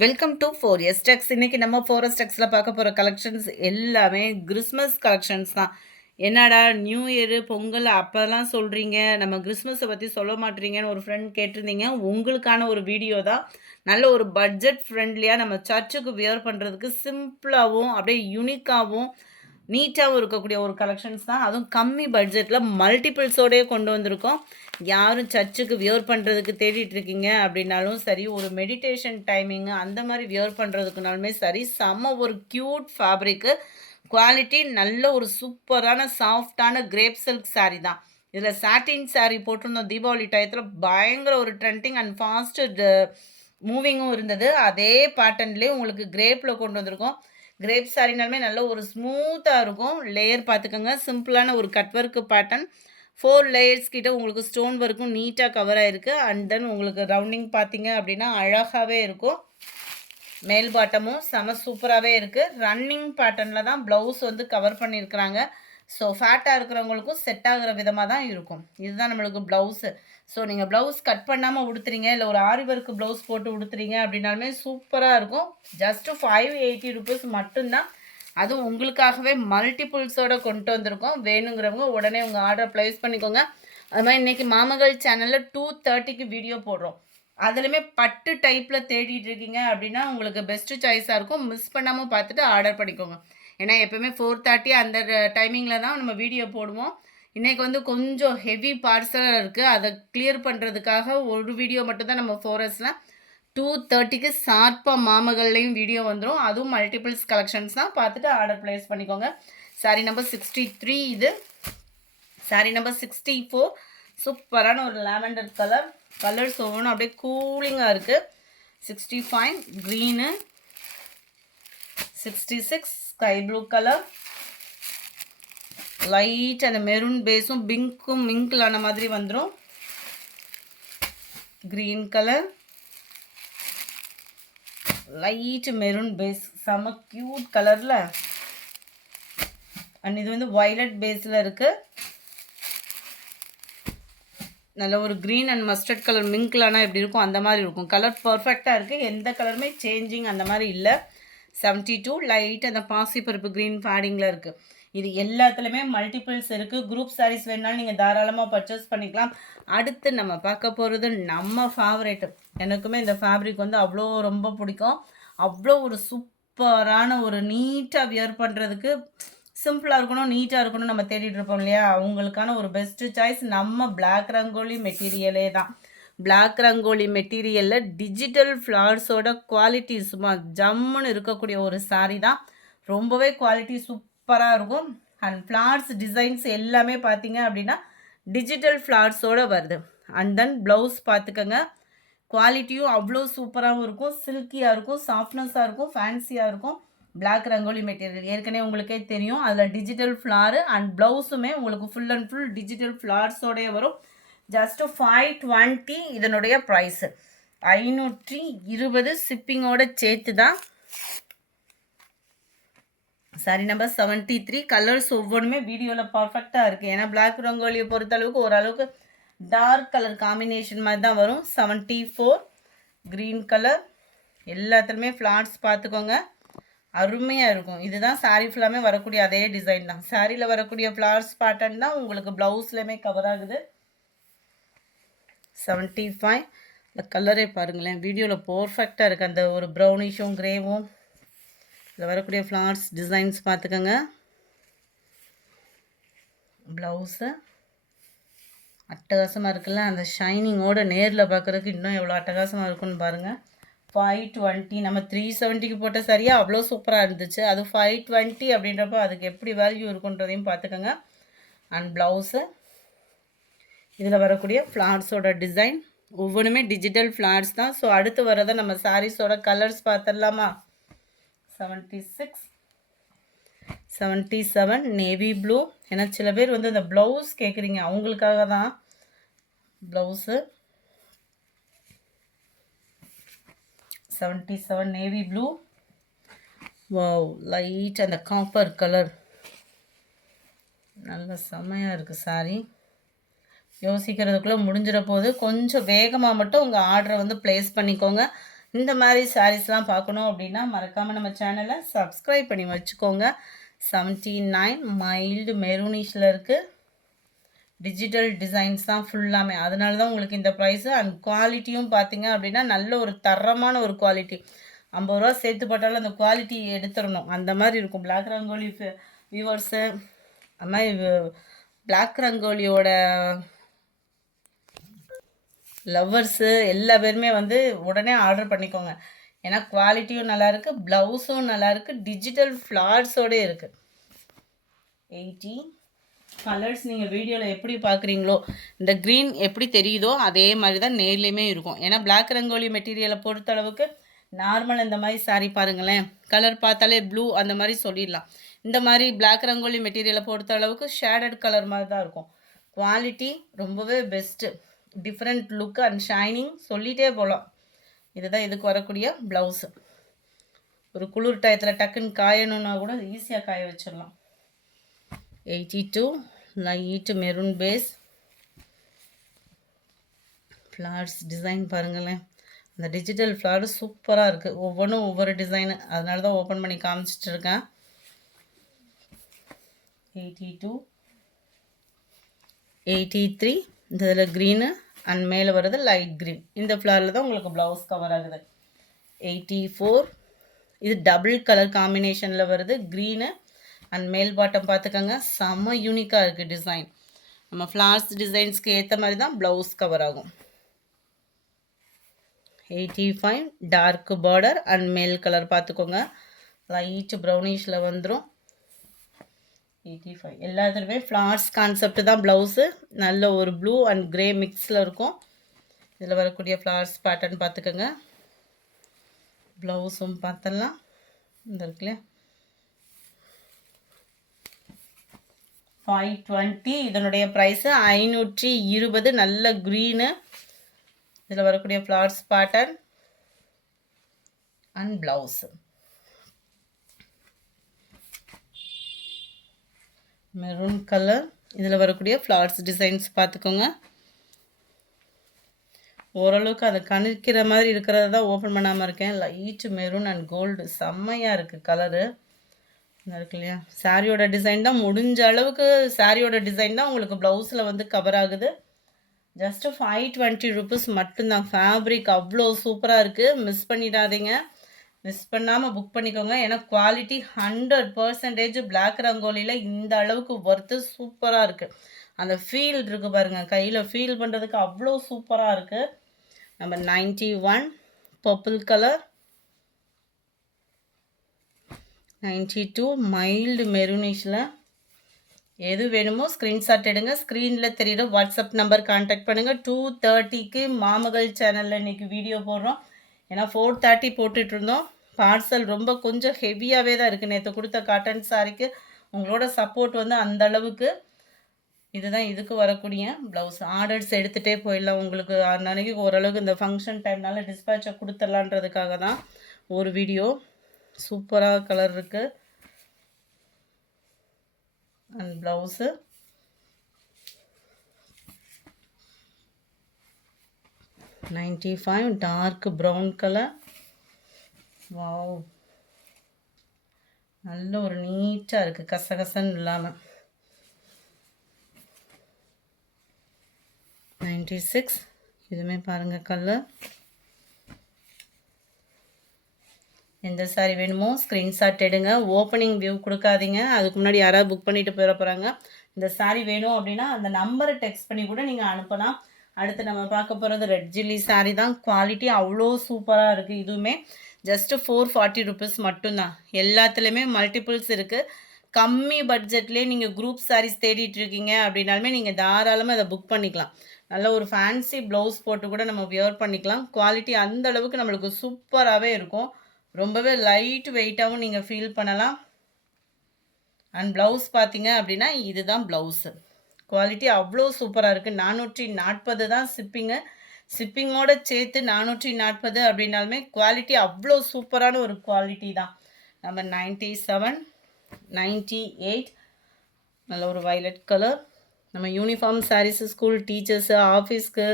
Welcome to 4S Tex. இன்னைக்கு நம்ம 4S Texல பார்க்க போகிற கலெக்ஷன்ஸ் எல்லாமே கிறிஸ்மஸ் கலெக்ஷன்ஸ் தான். என்னடா நியூ இயரு பொங்கல் அப்போல்லாம் சொல்கிறீங்க, நம்ம கிறிஸ்மஸை பற்றி சொல்ல மாட்டீங்கன்னு ஒரு ஃப்ரெண்ட் கேட்டிருந்தீங்க. உங்களுக்கான ஒரு வீடியோ தான். நல்ல ஒரு பட்ஜெட் ஃப்ரெண்ட்லியாக நம்ம சர்ச்சுக்கு வியர் பண்ணுறதுக்கு சிம்பிளாகவும் அப்படியே யூனிக்காகவும் நீட்டாகவும் இருக்கக்கூடிய ஒரு கலெக்ஷன்ஸ் தான். அதுவும் கம்மி பட்ஜெட்டில் மல்டிபிள்ஸோடையே கொண்டு வந்திருக்கோம். யாரும் சர்ச்சுக்கு வியர் பண்ணுறதுக்கு தேடிட்டு இருக்கீங்க அப்படின்னாலும் சரி, ஒரு மெடிடேஷன் டைமிங்கு அந்த மாதிரி வியர் பண்ணுறதுக்குனாலுமே சரி, செம்ம ஒரு க்யூட் ஃபேப்ரிக்கு, குவாலிட்டி நல்ல ஒரு சூப்பரான சாஃப்டான கிரேப் சில்க் சாரீ தான். இதில் சாட்டின் சாரீ போட்டிருந்தோம் தீபாவளி டயத்தில். பயங்கர ஒரு ட்ரெண்டிங் அண்ட் ஃபாஸ்ட்டு மூவிங்கும் இருந்தது. அதே பேட்டர்ன்லேயே உங்களுக்கு கிரேப்பில் கொண்டு வந்திருக்கோம். கிரேப் சாரினாலுமே நல்ல ஒரு ஸ்மூத்தாக இருக்கும். லேயர் பார்த்துக்கோங்க, சிம்பிளான ஒரு கட் ஒர்க்கு பேட்டர்ன். 4 லேயர்ஸ் கிட்ட உங்களுக்கு ஸ்டோன் ஒர்க்கும் நீட்டாக கவர் ஆகிருக்கு. அண்ட் தென் உங்களுக்கு ரவுண்டிங் பார்த்தீங்க அப்படின்னா அழகாகவே இருக்கும். மேல் பாட்டமும் செம சூப்பராகவே இருக்குது. ரன்னிங் பேட்டர்னில் தான் ப்ளவுஸ் வந்து கவர் பண்ணியிருக்கிறாங்க. ஸோ ஃபேட்டாக இருக்கிறவங்களுக்கும் செட் ஆகிற விதமாக தான் இருக்கும். இதுதான் நம்மளுக்கு ப்ளவுஸு. ஸோ நீங்கள் ப்ளவுஸ் கட் பண்ணாமல் உடுத்துறீங்க, இல்லை ஒரு ஆரி ஒர்க்கு ப்ளவுஸ் போட்டு உடுத்துறீங்க அப்படின்னாலுமே சூப்பராக இருக்கும். ஜஸ்ட்டு 580 ருபீஸ் மட்டும்தான். அதுவும் உங்களுக்காகவே மல்டிபிள்ஸோடு கொண்டு வந்திருக்கோம். வேணுங்கிறவங்க உடனே உங்கள் ஆர்டர் ப்ளேஸ் பண்ணிக்கோங்க. அது மாதிரி இன்றைக்கி மாமகள் சேனலில் 2:30க்கு வீடியோ போடுறோம். அதுலேயுமே பட்டு டைப்பில் தேடிட்டு இருக்கீங்க அப்படின்னா உங்களுக்கு பெஸ்ட்டு சாய்ஸாக இருக்கும். மிஸ் பண்ணாமல் பார்த்துட்டு ஆர்டர் பண்ணிக்கோங்க. ஏன்னா எப்போவுமே 4:30 அந்த டைமிங்கில் தான் நம்ம வீடியோ போடுவோம். இன்றைக்கி வந்து கொஞ்சம் ஹெவி பார்சலாக இருக்குது. அதை கிளியர் பண்ணுறதுக்காக ஒரு வீடியோ மட்டும்தான் நம்ம 4Sல 2:30க்கு ஷார்ப்பாக மாமகள்லேயும் வீடியோ வந்துடும். அதுவும் மல்டிபிள்ஸ் கலெக்ஷன்ஸ் தான். பார்த்துட்டு ஆர்டர் ப்ளேஸ் பண்ணிக்கோங்க. சாரீ நம்பர் 63 இது. சாரீ நம்பர் 64 சூப்பரான ஒரு லாவெண்டர் கலர்ஸ் ஒவ்வொன்றும் அப்படியே கூலிங்காக இருக்குது. 65 green, 66 sky blue colour, light அந்த மெரூன் பேஸும் பிங்க்கும் மிங்கிளான மாதிரி வந்துடும். Green colour, light maroon base, செம க்யூட் கலரில். அண்ட் இது வந்து வயலட் பேஸில் இருக்குது. நல்ல ஒரு க்ரீன் அண்ட் மஸ்டர்ட் கலர் மிங்க்லானா எப்படி இருக்கும் அந்த மாதிரி இருக்கும். கலர் பர்ஃபெக்டாக இருக்குது. எந்த கலருமே சேஞ்சிங் அந்த மாதிரி இல்லை. 72 லைட் அந்த பாசிப்பருப்பு க்ரீன் ஃபேடிங்கில் இருக்குது. இது எல்லாத்துலேயுமே மல்டிபிள்ஸ் இருக்குது. குரூப் சாரீஸ் வேணாலும் நீங்கள் தாராளமாக பர்ச்சேஸ் பண்ணிக்கலாம். அடுத்து நம்ம பார்க்க போகிறது நம்ம ஃபேவரேட்டு. எனக்குமே இந்த ஃபேப்ரிக் வந்து அவ்வளோ ரொம்ப பிடிக்கும். அவ்வளோ ஒரு சூப்பரான ஒரு நீட்டாக வியர் பண்ணுறதுக்கு சிம்பிளாக இருக்கணும், நீட்டாக இருக்கணும் நம்ம தேடிட்டு இருப்போம் இல்லையா? அவங்களுக்கான ஒரு பெஸ்ட்டு சாய்ஸ் நம்ம பிளாக் ரங்கோலி மெட்டீரியலே தான். பிளாக் ரங்கோலி மெட்டீரியலில் டிஜிட்டல் ஃப்ளார்ஸோட குவாலிட்டி சும்மா ஜம்முன்னு இருக்கக்கூடிய ஒரு சாரீ தான். ரொம்பவே குவாலிட்டி சூப்பராக இருக்கும். அண்ட் ஃப்ளார்ஸ் டிசைன்ஸ் எல்லாமே பார்த்தீங்க அப்படின்னா டிஜிட்டல் ஃப்ளார்ஸோடு வருது. அண்ட் தென் ப்ளவுஸ் பார்த்துக்கோங்க, குவாலிட்டியும் அவ்வளோ சூப்பராகவும் இருக்கும். சில்கியாக இருக்கும், சாஃப்ட்னஸாக இருக்கும், ஃபேன்சியாக இருக்கும். பிளாக் ரங்கோலி மெட்டீரியல் ஏற்கனவே உங்களுக்கே தெரியும். அதில் டிஜிட்டல் ஃப்ளாரு அண்ட் ப்ளவுஸுமே உங்களுக்கு ஃபுல் அண்ட் ஃபுல் டிஜிட்டல் ஃப்ளார்ஸோடைய வரும். ஜஸ்ட்டு 520 இதனுடைய ப்ரைஸு. 520 ஷிப்பிங்கோட சேர்த்து தான். சாரி நம்பர் 73 கலர்ஸ் ஒவ்வொன்றுமே வீடியோவில் பர்ஃபெக்டாக இருக்குது. ஏன்னா பிளாக் ரங்கோலியை பொறுத்தளவுக்கு ஓரளவுக்கு டார்க் கலர் காம்பினேஷன் மாதிரி தான் வரும். 74 க்ரீன் கலர், எல்லாத்துலேயுமே ஃப்ளார்ஸ் பார்த்துக்கோங்க, அருமையாக இருக்கும். இதுதான் சாரீ ஃபுல்லாமே வரக்கூடிய அதே டிசைன் தான். சாரியில் வரக்கூடிய ஃப்ளவர்ஸ் பேட்டர்ன் தான் உங்களுக்கு ப்ளவுஸ்லையுமே கவர் ஆகுது. 75 இந்த கலரே பாருங்களேன், வீடியோவில் பர்ஃபெக்டாக இருக்குது. அந்த ஒரு ப்ரௌனிஷும் கிரேவும் இதில் வரக்கூடிய ஃப்ளவர்ஸ் டிசைன்ஸ் பார்த்துக்கோங்க. ப்ளவுஸு அட்டகாசமாக இருக்குல்ல, அந்த ஷைனிங்கோடு நேரில் பார்க்குறதுக்கு இன்னும் எவ்வளோ அட்டகாசமாக இருக்குன்னு பாருங்கள். 520 நம்ம 370க்கு போட்ட சரியா அவ்வளோ சூப்பராக இருந்துச்சு. அது 520 அப்படின்றப்போ அதுக்கு எப்படி வேல்யூ இருக்குன்றதையும் பார்த்துக்கோங்க. அண்ட் ப்ளவுஸு இதில் வரக்கூடிய ஃப்ளார்ஸோட டிசைன் ஒவ்வொன்றுமே டிஜிட்டல் ஃப்ளார்ஸ் தான். ஸோ அடுத்து வரதை நம்ம சாரீஸோட கலர்ஸ் பார்த்துடலாமா? 76 77 நேவி ப்ளூ. ஏன்னா சில பேர் வந்து இந்த ப்ளவுஸ் கேட்குறீங்க, அவங்களுக்காக தான் blouse. 77 navy blue. Wow, light அந்த காப்பர் கலர் நல்ல செம்மையாக இருக்குது சாரீ. யோசிக்கிறதுக்குள்ளே முடிஞ்சிட போது. கொஞ்சம் வேகமாக மட்டும் உங்கள் ஆர்டரை வந்து ப்ளேஸ் பண்ணிக்கோங்க. இந்த மாதிரி சாரீஸ்லாம் பார்க்கணும் அப்படின்னா மறக்காமல் நம்ம சேனலை சப்ஸ்கிரைப் பண்ணி வச்சுக்கோங்க. 79 மைல்டு மெரூனிஷில் இருக்குது. டிஜிட்டல் டிசைன்ஸ் தான் ஃபுல்லாமே. அதனால தான் உங்களுக்கு இந்த ப்ரைஸு. அண்ட் குவாலிட்டியும் பார்த்தீங்க அப்படின்னா நல்ல ஒரு தரமான ஒரு குவாலிட்டி. 50 ரூபா சேர்த்து போட்டாலும் அந்த குவாலிட்டி எடுத்துடணும், அந்த மாதிரி இருக்கும். பிளாக் ரங்கோலி வியூவர்ஸு, அது மாதிரி பிளாக் ரங்கோலியோட லவ்வர்ஸு எல்லா பேருமே வந்து உடனே ஆர்டர் பண்ணிக்கோங்க. ஏன்னா குவாலிட்டியும் நல்லாயிருக்கு, ப்ளவுஸும் நல்லாயிருக்கு, டிஜிட்டல் ஃப்ளார்ஸோடு இருக்குது. 80 கலர்ஸ் நீங்கள் வீடியோவில் எப்படி பார்க்குறீங்களோ, இந்த க்ரீன் எப்படி தெரியுதோ அதே மாதிரி தான் நேர்லேயுமே இருக்கும். ஏன்னா பிளாக் ரங்கோலி மெட்டீரியலை பொறுத்தளவுக்கு நார்மல் இந்த மாதிரி சாரீ பாருங்களேன், கலர் பார்த்தாலே ப்ளூ அந்த மாதிரி சொல்லிடலாம். இந்த மாதிரி பிளாக் ரங்கோலி மெட்டீரியலை பொறுத்த அளவுக்கு ஷேடட் கலர் மாதிரி தான் இருக்கும். குவாலிட்டி ரொம்பவே best, different look and shining சொல்லிகிட்டே போகலாம். இதுதான் இதுக்கு வரக்கூடிய ப்ளவுஸு. ஒரு குளிர் டயத்தில் டக்குன்னு காயணுன்னா கூட ஈஸியாக காய வச்சிடலாம். 82 light maroon base. Flowers design பாருங்களேன், அந்த டிஜிட்டல் ஃப்ளார் சூப்பராக இருக்குது. ஒவ்வொன்றும் ஒவ்வொரு டிசைனு, அதனால தான் ஓப்பன் பண்ணி காமிச்சிட்ருக்கேன். 82 83 இந்த இதில் க்ரீனு அண்ட் மேலே வருது லைட் க்ரீன். இந்த ஃப்ளாரில் தான் உங்களுக்கு ப்ளவுஸ் கவர் ஆகுது. 84 இது டபுள் கலர் காம்பினேஷனில் வருது, க்ரீனு அண்ட் மேல் பாட்டம் பார்த்துக்கோங்க. செம்ம யூனிக்காக இருக்குது டிசைன். நம்ம ஃப்ளார்ஸ் டிசைன்ஸ்க்கு ஏற்ற மாதிரி தான் ப்ளவுஸ் கவர் ஆகும். 85 டார்க் பார்டர் அண்ட் மேல் கலர் பார்த்துக்கோங்க, லைட் ப்ரௌனிஷில் வந்துடும். 85 எல்லாத்துலேயுமே ஃப்ளார்ஸ் கான்செப்ட் தான் ப்ளவுஸு. நல்ல ஒரு ப்ளூ அண்ட் க்ரே மிக்ஸில் இருக்கும். இதில் வரக்கூடிய ஃப்ளார்ஸ் பேட்டர்ன் பார்த்துக்கோங்க. ப்ளவுஸும் பார்த்துடலாம். இந்த இருக்குல்லையா 520, இதனுடைய ப்ரைஸு 520. நல்ல க்ரீனு, இதில் வரக்கூடிய flowers pattern and blouse. Maroon colour, இதில் வரக்கூடிய ஃப்ளார்ஸ் டிசைன்ஸ் பார்த்துக்கோங்க. ஓரளவுக்கு அதை கணிக்கிற மாதிரி இருக்கிறத தான் ஓப்பன் பண்ணாமல் இருக்கேன். லைட் மெரூன் அண்ட் கோல்டு செம்மையாக இருக்குது கலரு. இருக்கு இல்லையா, சாரியோட டிசைன் தான் முடிஞ்ச அளவுக்கு, சாரியோட டிசைன் தான் உங்களுக்கு ப்ளவுஸில் வந்து கவர் ஆகுது. ஜஸ்ட்டு 520 ருபீஸ் மட்டும்தான். ஃபேப்ரிக் அவ்வளோ சூப்பராக இருக்குது, மிஸ் பண்ணிடாதீங்க. மிஸ் பண்ணாமல் புக் பண்ணிக்கோங்க. ஏன்னா குவாலிட்டி 100% பிளாக் ரங்கோலியில் இந்த அளவுக்கு ஒர்த்து சூப்பராக இருக்குது. அந்த ஃபீல் இருக்குது பாருங்கள், கையில் ஃபீல் பண்ணுறதுக்கு அவ்வளோ சூப்பராக இருக்குது. Number 91 purple colour. 92 மைல்டு மெரூனிஷில். எது வேணுமோ ஸ்க்ரீன்ஷாட் எடுங்க. ஸ்க்ரீனில் தெரியுற வாட்ஸ்அப் நம்பர் கான்டாக்ட் பண்ணுங்கள். 2:30க்கு மாமகள் சேனலில் இன்றைக்கி வீடியோ போடுறோம். ஏன்னா 4:30 போட்டுட்ருந்தோம். பார்சல் ரொம்ப கொஞ்சம் ஹெவியாகவே தான் இருக்குது. நேற்று கொடுத்த காட்டன் சாரிக்கு உங்களோட சப்போர்ட் வந்து அந்த அளவுக்கு. இதுதான் இதுக்கு வரக்கூடிய ப்ளவுஸ். ஆர்டர்ஸ் எடுத்துகிட்டே போயிடலாம். உங்களுக்கு அன்னைக்கு ஓரளவுக்கு இந்த ஃபங்க்ஷன் டைம்னால டிஸ்பேச்சை கொடுத்துடலான்றதுக்காக தான் ஒரு வீடியோ. சூப்பராக கலர் இருக்குது and blouse. $95 dark brown colour. Wow, நல்ல ஒரு நீட்டாக இருக்குது, கசகசன்னு இல்லாமல். 96 இதுவுமே பாருங்கள் கலர். எந்த சாரி வேணுமோ ஸ்க்ரீன்ஷாட் எடுங்க. ஓப்பனிங் வியூ கொடுக்காதீங்க, அதுக்கு முன்னாடி யாராவது புக் பண்ணிட்டு போயிட போகிறாங்க. இந்த சாரி வேணும் அப்படின்னா அந்த நம்பரை டெக்ஸ்ட் பண்ணி கூட நீங்கள் அனுப்பலாம். அடுத்து நம்ம பார்க்க போகிறது ரெட் ஜில்லி சாரி தான். குவாலிட்டி அவ்வளோ சூப்பராக இருக்குது. இதுவுமே ஜஸ்ட்டு 440 ருபீஸ் மட்டும்தான். எல்லாத்துலேயுமே மல்டிபிள்ஸ் இருக்குது. கம்மி பட்ஜெட்லேயே நீங்கள் குரூப் சாரீஸ் தேடிட்டுருக்கீங்க அப்படின்னாலுமே நீங்கள் தாராளமாக அதை புக் பண்ணிக்கலாம். நல்ல ஒரு ஃபேன்சி ப்ளவுஸ் போட்டு கூட நம்ம வியர் பண்ணிக்கலாம். குவாலிட்டி அந்த அளவுக்கு நம்மளுக்கு சூப்பராகவே இருக்கும். ரொம்பவே லைட் வெயிட்டாகவும் நீங்கள் ஃபீல் பண்ணலாம். அண்ட் ப்ளவுஸ் பார்த்தீங்க அப்படின்னா இதுதான் ப்ளவுஸு. குவாலிட்டி அவ்வளோ சூப்பராக இருக்குது. 440 தான் ஷிப்பிங்கு. ஷிப்பிங்கோடு சேர்த்து 440 அப்படின்னாலுமே குவாலிட்டி அவ்வளோ சூப்பரான ஒரு குவாலிட்டி தான். நம்பர் 97 98 நல்ல ஒரு வயலட் கலர். நம்ம யூனிஃபார்ம் சாரீஸு, ஸ்கூல் டீச்சர்ஸு, ஆஃபீஸ்க்கு,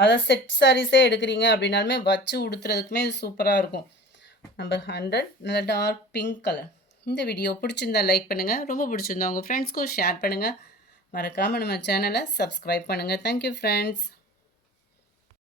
அதாவது செட் சாரீஸே எடுக்கிறீங்க அப்படின்னாலுமே வச்சு உடுத்துறதுக்குமே சூப்பரா இருக்கும். நம்பர் 100 நல்ல டார்க் பிங்க் கலர். இந்த வீடியோ பிடிச்சிருந்தா லைக் பண்ணுங்க. ரொம்ப பிடிச்சிருந்தா உங்க ஃப்ரெண்ட்ஸ்க்கும் ஷேர் பண்ணுங்க. மறக்காம நம்ம சேனலை சப்ஸ்கிரைப் பண்ணுங்க. Thank you friends.